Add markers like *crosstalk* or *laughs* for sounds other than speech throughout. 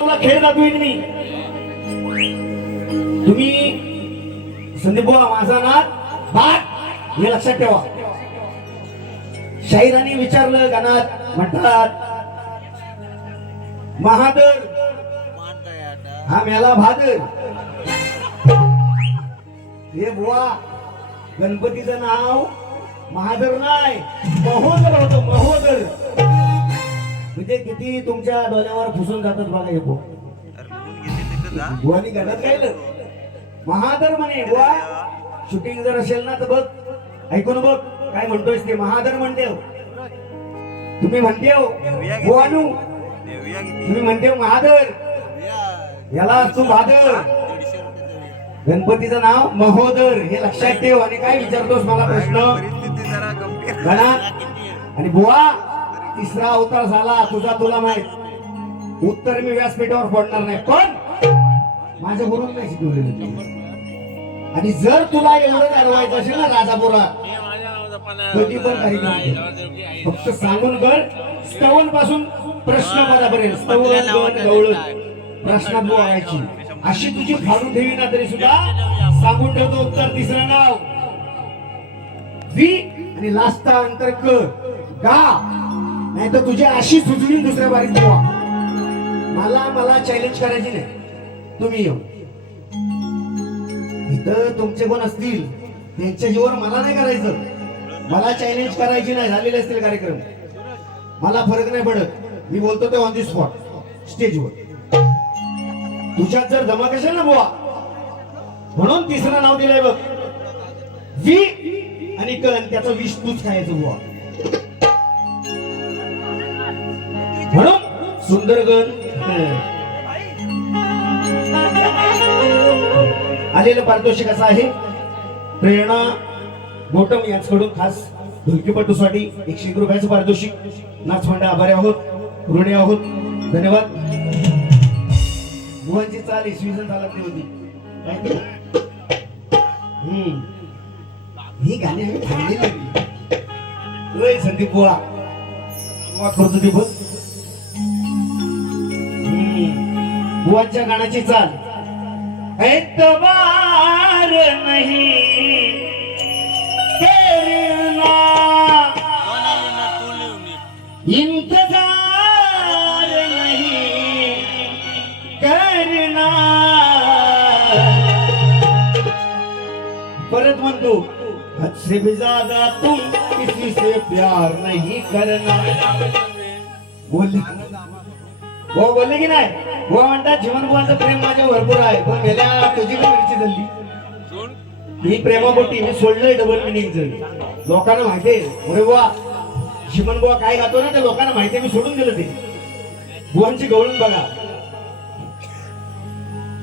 तुला खेळ दाखवीन मी. तुम्ही संदीप बुवा माझा नाद भाग हे लक्षात ठेवा. शाहिराने विचारलं गाण्यात म्हणतात महादर हा मेला भादर हे बुवा गणपतीचं नाव महादर नाही महोदर होत महोदर. म्हणजे किती तुमच्या डोळ्यावर फुसून जातात बघा हे बुवा बुवानी घरात काय महादर म्हणे बुवा शूटिंग जर असेल ना तर बघ. ऐकून बघ काय म्हणतोयस ते महादर म्हणते हो. तुम्ही म्हणते हो बुवानू तुम्ही म्हणते हो महादर. याला तू भादर गणपतीचं नाव महोदर. हे लक्षात ठेव आणि काय विचारतोस मला प्रश्न? गणात आणि बुवा तिसरा अवतार झाला तुझा तुला माहीत. उत्तर मी व्यासपीठावर पडणार नाही पण माझ्या गुरुन नाही शिकवलेलं आणि जर तुला एवढं जाणवायचं असेल ना राजापुरा कधी पण काही नाही. फक्त सांगून कर स्तवनपासून प्रश्न पदापर्यंत स्तवन गण गवळण प्रश्नात बोलायची अशी तुझी फाडून ठेवी ना तरी सुद्धा सांगून ठेवतो उत्तर तिसरं नाव. वी आणि लास्ट अंतर क. गा. नाही तर तुझी अशी सुचली दुसऱ्या बारीक बुवा मला मला चॅलेंज करायची नाही. तुम्ही येऊ. इथं तुमचे कोण असतील त्यांच्या जीवन मला नाही करायचं. मला चॅलेंज करायची नाही झालेले असतील कार्यक्रम. मला फरक नाही पडत. मी बोलतो ते ऑन दी स्पॉट स्टेजवर तुझ्यात जर धमाक असेल ना बुवा म्हणून तिसरं नाव दिलंय बघ. वी आणि कण त्याचं विष तूच खायचं बुवा. सुंदरगण. आलेलं पारितोषिक असं आहे. प्रेरणा गोटम यांच्याकडून खास ढोलकीपटूसाठी एकशे एक रुपयाचं पारितोषिक. नाचमंडळ आभारी आहोत. ऋणी आहोत. धन्यवाद. मुलांची चाल इसवी सन चालत नाही होती. काय हम्म. ही गाणी आम्ही थांबलेली होती. संदीप गोळा करतो ते बघ बुवांच्या गाण्याची चाल. एतबार नहीं. इंतजार नहीं. करना. परत म्हणतो हद से भी ज्यादा तुम किसी से प्यार नहीं करना. बोलली. हो बोलले की नाही? हो म्हणतात जीवन बुवाचं प्रेम माझ्या भरपूर आहे पण गेल्या तुझी का मिरची झाली ही प्रेमापोटी मी सोडलंय डबल मिनिंगचं लोकांना माहितीये अरे बुवा शिमन बुवा काय गातो ना ते लोकांना माहितीये मी सोडून दिलं ते. बुवांची गवळून बघा.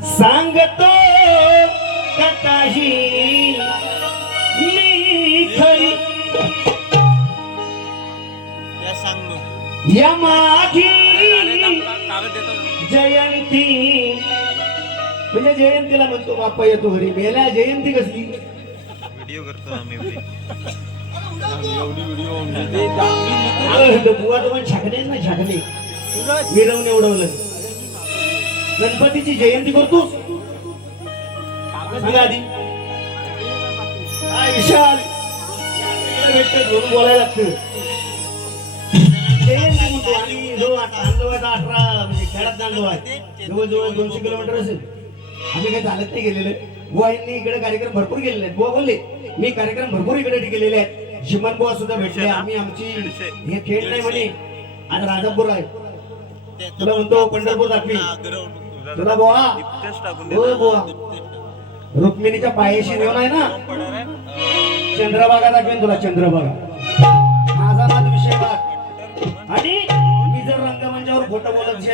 सांगतो कथाही मी खरी या मागी जयंती. म्हणजे जयंतीला म्हणतो बाप्पा येतो घरी. मेल्या जयंती कसली? व्हिडिओ करतो आम्ही बुवा छाकणे ना छाकणे उडवलं. गणपतीची जयंती करतो सांगा आधी. विशाल? भेटतं, दोन बोलायला लागतं. आणि जो अठरा म्हणजे खेळात नांदव आहे. जवळजवळ दोनशे किलोमीटर असेल. आम्ही काही चालत नाही गेलेलं. इकडे कार्यक्रम भरपूर केलेले आहेत. बुवा बोलले मी कार्यक्रम भरपूर इकडे केलेले आहेत. जिमन बुवा सुद्धा भेटले. आम्ही आमची हे खेळ नाही म्हणे. आज राजापूर आहे. तुला म्हणतो पंढरपूर दाखवी तुला. बुवा. हो बुवा. रुक्मिणीच्या पायाशी नेऊन आहे ना. चंद्रभागा दाखवेन तुला चंद्रभागा.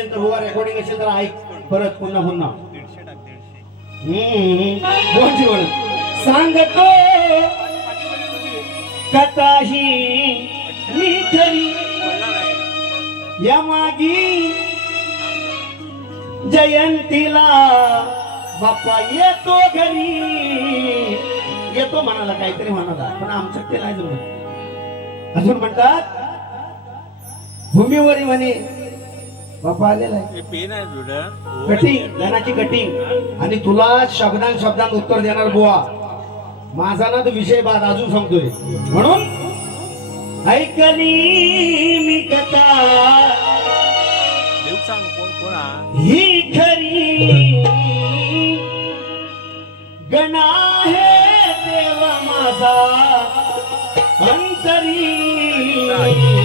असेल तर हुवा रेकॉर्डिंग असेल तर ऐक. परत पुन्हा पुन्हा. हम्म. बोलची बोल सांगतो. कथाही मी खरी या मागी जयंतीला बाप्पा येतो घरी. येतो म्हणाला काहीतरी म्हणाला पण आमच्यात ते नाही जमत. अजून म्हणतात भूमीवरी म्हणे बापा आलेला आहे. हे पेन आहे तुझं कटिंग ज्ञानाची कटिंग. आणि तुला शब्दां शब्दांत उत्तर देणार बुवा. माझा ना तो विषय बाद अजून सांगतोय. म्हणून ऐकली मी कथा. देव सांग कोण कोण हा? ही खरी गणा आहे देव माझा. अंतरी.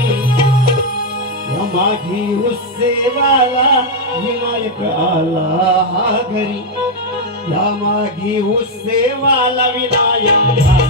या उससे उत्सेवाला विनायक आला घरी. या माघी उत्सेवाला विनायक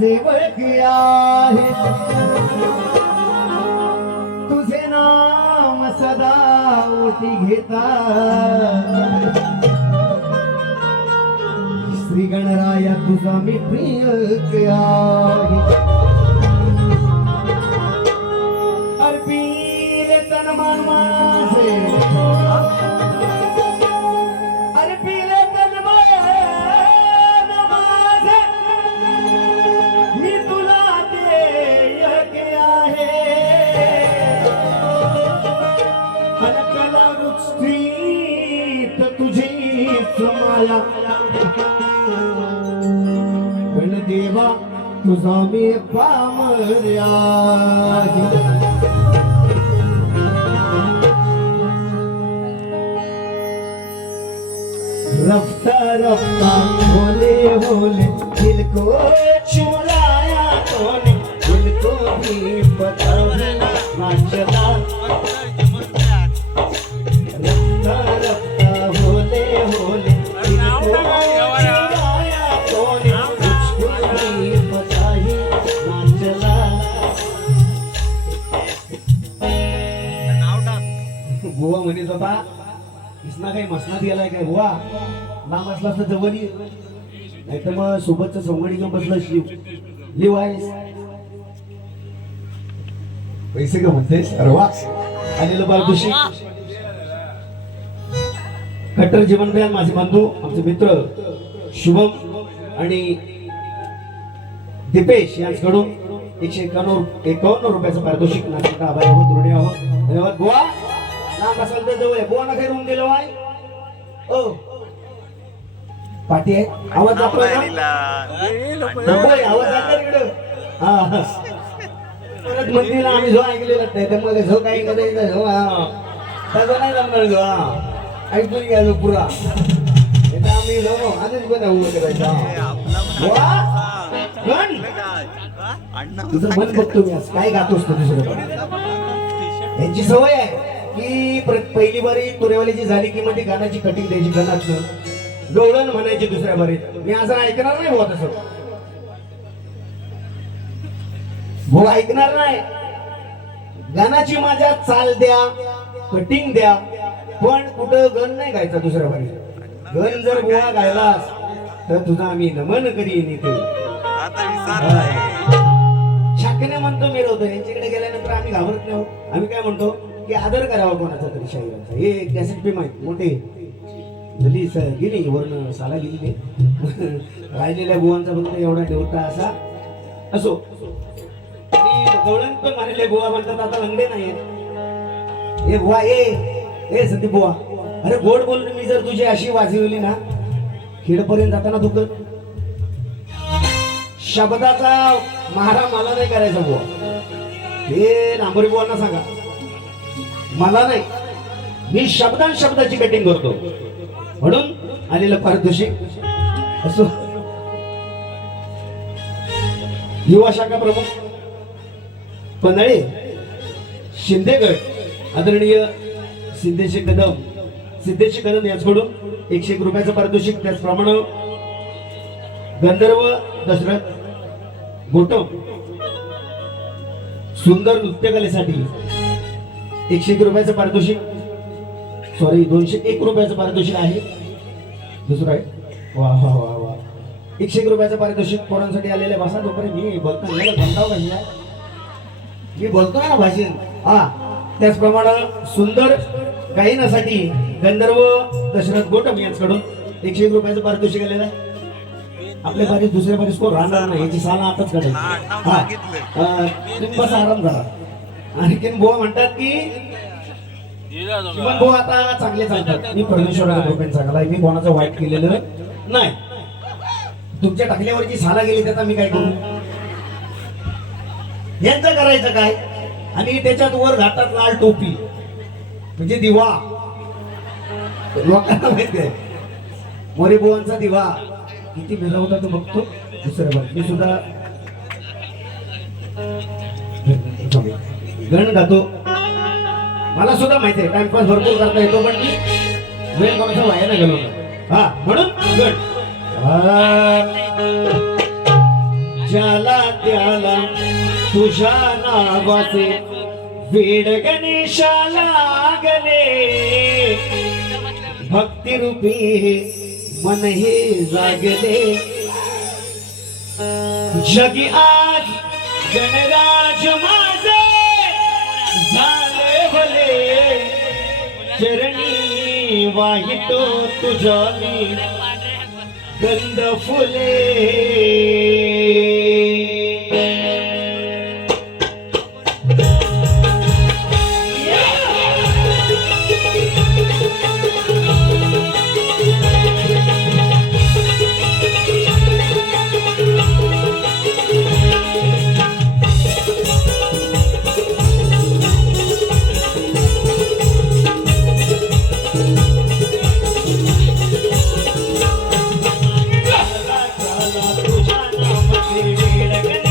सेवक आहे. तुझे नाम सदा ओटी घेता. श्री गणराया तुझा मी प्रिय. रफ्ता रफ्ता होले होले दिल को चुराया तूने दिल को भी पता ना चला काही मसनात गेलाय काय बुवा? लांब असला असता जवळ ये. नाही तर मग सोबतचं संगडी घेऊन बसला शिव लिव आहेस. पैसे का म्हणतेस? अरे वा. आलेलं बालकुशी कट्टर जीवन जीवनबेन माझे बंधू आमचे मित्र शुभम आणि दीपेश यांच्याकडून एकशे एकावन्न एकावन्न रुपयाचं पारितोषिक नाशिक आभार आहोत. ऋणी आहोत धन्यवाद बुवा. लांब असाल तर जवळ आहे बुवा ना काही रूम दिलं वाय? पाठी आहे. आवाज मुंबई आवाज इकडं. हा हा. म्हणतील आम्ही जो ऐकलेला नाही तर मला जो काही करायचं हा. तसं नाही जमणार जो हा. ऐकून घ्या जो पुरा. आम्ही जाऊ आधीच पण उभं करायचा तुझं मन बघतो मी काय गातोस तू दुसरं यांची सवय आहे. की पहिली बारी तुरेवालीची झाली की मध्ये गाण्याची कटिंग द्यायची गणातनं गवळण म्हणायची दुसऱ्या बारीत. मी असं ऐकणार नाही बुवा तसं. भाऊ ऐकणार नाही. गाण्याची माझ्या चाल द्या कटिंग द्या पण कुठं गण नाही गायचा दुसऱ्या बारीत. गण जर बुवा गायलास तर तुझा आम्ही नमन करीन इथे. शाखेने म्हणतो मिरवतो यांच्याकडे गेल्यानंतर आम्ही घाबरत नाही. आम्ही काय म्हणतो? की आदर करावा कोणाचा तरी शाहिरांचा. हे कॅसेट पे माहीत. मोठे झाली गेली वर्ण साला गेली *laughs* राहिलेल्या गोवांचा फक्त एवढा ठेवता असा असो. आणि गवळण पण मारले गोवा म्हणतात आता लंगडे नाही ए बुवा ए ए संदीप बुवा. अरे गोड बोलून मी जर तुझी अशी वाजवली ना खेडपर्यंत जाताना दुखत शब्दाचा महारा मला नाही करायचा बुवा. हे नांबरी बुवांना सांगा. मला नाही. मी शब्दां शब्दाची कटिंग करतो. म्हणून आलेलं पारितोषिक असो. युवा शाखा प्रमुख पनळे शिंदेगड आदरणीय सिद्धेशी कदम. सिद्धेशी कदम याचकडून एकशे एक रुपयाचं पारितोषिक त्याचप्रमाणे गंधर्व दशरथ गोटम. सुंदर नृत्यकलेसाठी एकशे एक रुपयाचं पारितोषिक. सॉरी दोनशे एक रुपयाचं पारितोषिक आहे. दुसरं आहे वा वा वा वा. एकशे एक रुपयाचं पारितोषिक पोरांसाठी आलेल्या भाषा तोपर्यंत मी बोलतो का हे? मी बोलतोय ना भाषण हा त्याचप्रमाणे सुंदर गायनासाठी गंधर्व दशरथ गोटम यांच्याकडून एकशे एक रुपयाचं पारितोषिक आलेलं आहे. आपल्या बारी दुसऱ्या बारी स्कोर राहणार नाही? याची साला आताच काढायची. हा, बस आराम करा. आणखीन बुवा म्हणतात की शिवन भाऊ आता चांगले चालतात. मी परमेश्वराचा कृपेने चांगला मी कोणाचं वाईट केलेलं नाही. तुमच्या टाकल्यावरची साला गेली त्याचा मी काय करू? यांचं करायचं काय? आणि त्याच्यात वर घाटात लाल टोपी. म्हणजे दिवा. लोकांना माहिती आहे. मोरे बुवांचा दिवा. किती मिळवता तो बघतो. दुसऱ्या बाजू मी सुद्धा. गण गातो. मला सुद्धा माहिती आहे टाइमपास भरपूर करता येतो पण मी वेळ कोणाचा वाया नाही गेलो हा म्हणून गण. ज्याला त्याला तुझ्या नावाचे वेड गणेशाला गले भक्ती रूपी हे मन हे जागले जगी आज गणराज मा चरणी वाहितो तुझा गंद फुले Thank you.